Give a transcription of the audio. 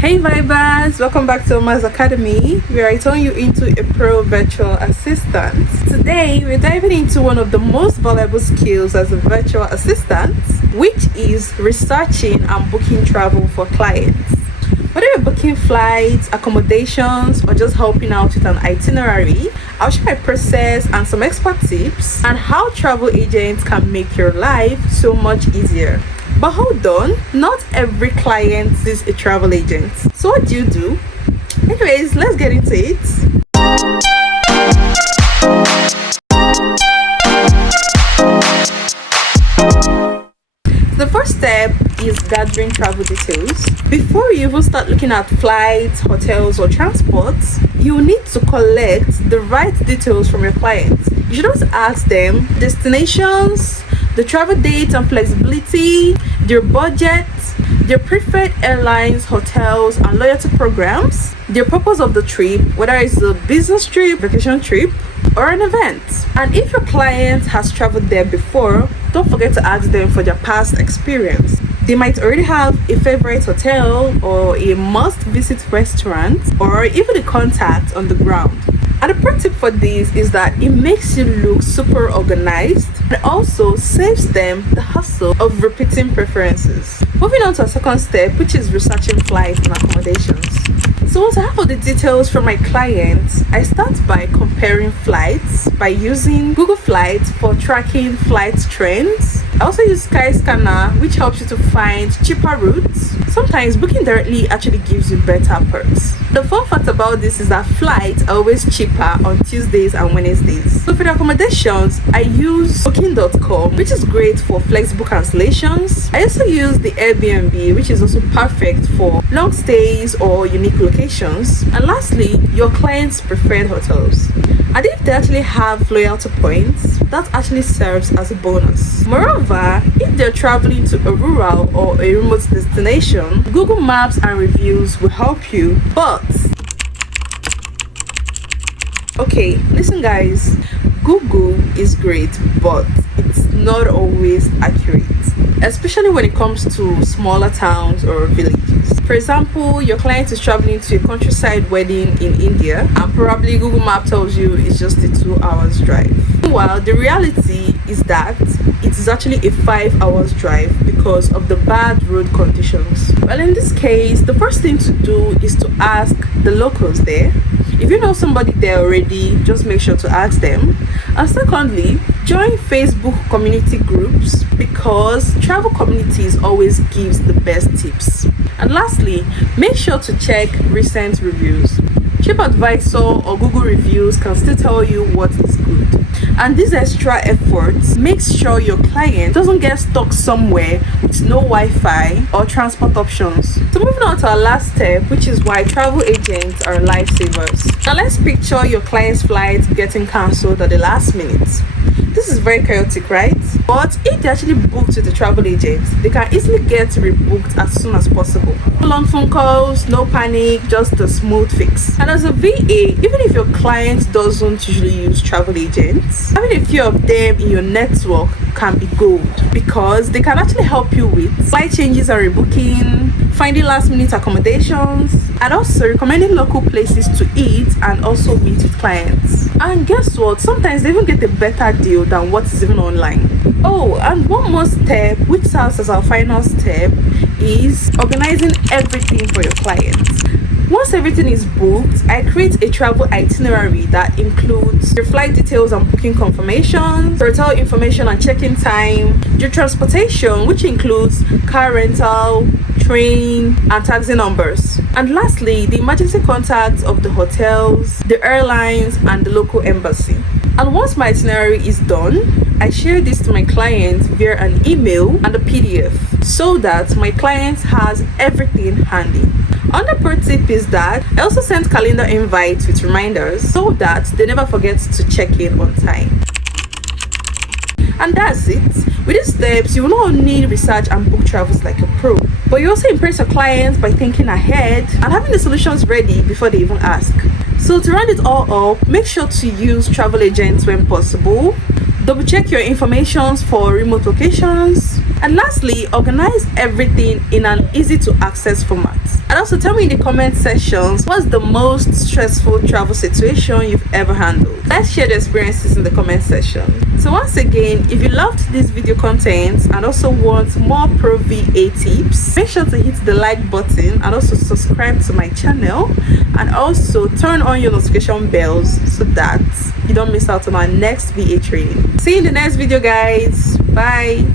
Hey Vibers, welcome back to Oma's Academy, where I turn you into a pro virtual assistant. Today, we're diving into one of the most valuable skills as a virtual assistant, which is researching and booking travel for clients. Whether you're booking flights, accommodations, or just helping out with an itinerary, I'll share my process and some expert tips and how travel agents can make your life so much easier. But hold on, not every client is a travel agent. So what do you do? Anyways, let's get into it. The first step is gathering travel details. Before you even start looking at flights, hotels, or transports, you need to collect the right details from your clients. You should also ask them destinations, the travel dates and flexibility, their budget, their preferred airlines, hotels, and loyalty programs, their purpose of the trip, whether it's a business trip, vacation trip, or an event. And if your client has traveled there before, don't forget to ask them for their past experience. They might already have a favorite hotel or a must-visit restaurant or even a contact on the ground. And the pro tip for this is that it makes you look super organized and also saves them the hassle of repeating preferences. Moving on to our second step, which is researching flights and accommodations. So once I have all the details from my clients, I start by comparing flights by using Google Flights for tracking flight trends. I also use Skyscanner, which helps you to find cheaper routes. Sometimes booking directly actually gives you better perks. The fun fact about this is that flights are always cheaper on Tuesdays and Wednesdays. So for the accommodations, I use Booking.com, which is great for flexible cancellations. I also use the Airbnb, which is also perfect for long stays or unique locations. And lastly, your client's preferred hotels. And if they actually have loyalty points, that actually serves as a bonus. Moreover, if they're traveling to a rural or a remote destination, Google Maps and reviews will help you. But okay, listen guys, Google is great, but it's not always accurate, especially when it comes to smaller towns or villages. For example, your client is traveling to a countryside wedding in India and probably Google Map tells you it's just a 2 hours drive. Meanwhile, the reality is that it is actually a 5 hours drive because of the bad road conditions. Well, in this case, the first thing to do is to ask the locals there. If you know somebody there already, just make sure to ask them. And secondly, join Facebook community groups because travel communities always gives the best tips. And lastly, make sure to check recent reviews. TripAdvisor or Google reviews can still tell you what is good. And this extra effort makes sure your client doesn't get stuck somewhere with no Wi-Fi or transport options. So moving on to our last step, which is why travel agents are lifesavers. Now let's picture your client's flight getting cancelled at the last minute. This is very chaotic, right? But if they actually booked with the travel agent, they can easily get rebooked as soon as possible. No long phone calls, no panic, just a smooth fix. And as a VA, even if your client doesn't usually use travel agents, having a few of them in your network can be gold because they can actually help you with flight changes and rebooking, finding last minute accommodations, and also recommending local places to eat and also meet with clients. And guess what? Sometimes they even get a better deal than what is even online. Oh, and one more step, which serves as our final step, is organizing everything for your clients. Once everything is booked, I create a travel itinerary that includes your flight details and booking confirmations, hotel information and check-in time, your transportation, which includes car rental, train, and taxi numbers. And lastly, the emergency contacts of the hotels, the airlines, and the local embassy. And once my itinerary is done, I share this to my client via an email and a PDF so that my client has everything handy. Another pro tip is that I also send calendar invites with reminders so that they never forget to check in on time. And that's it. With these steps, you will not only research and book travels like a pro, but you also impress your clients by thinking ahead and having the solutions ready before they even ask. So to round it all up, make sure to use travel agents when possible. Double check your information for remote locations. And lastly, organize everything in an easy to access format. And also tell me in the comment sections what's the most stressful travel situation you've ever handled. Let's share the experiences in the comment section. So once again, if you loved this video content and also want more Pro VA tips, make sure to hit the like button and also subscribe to my channel, and also turn on your notification bells so that you don't miss out on our next VA training. See you in the next video, guys. Bye.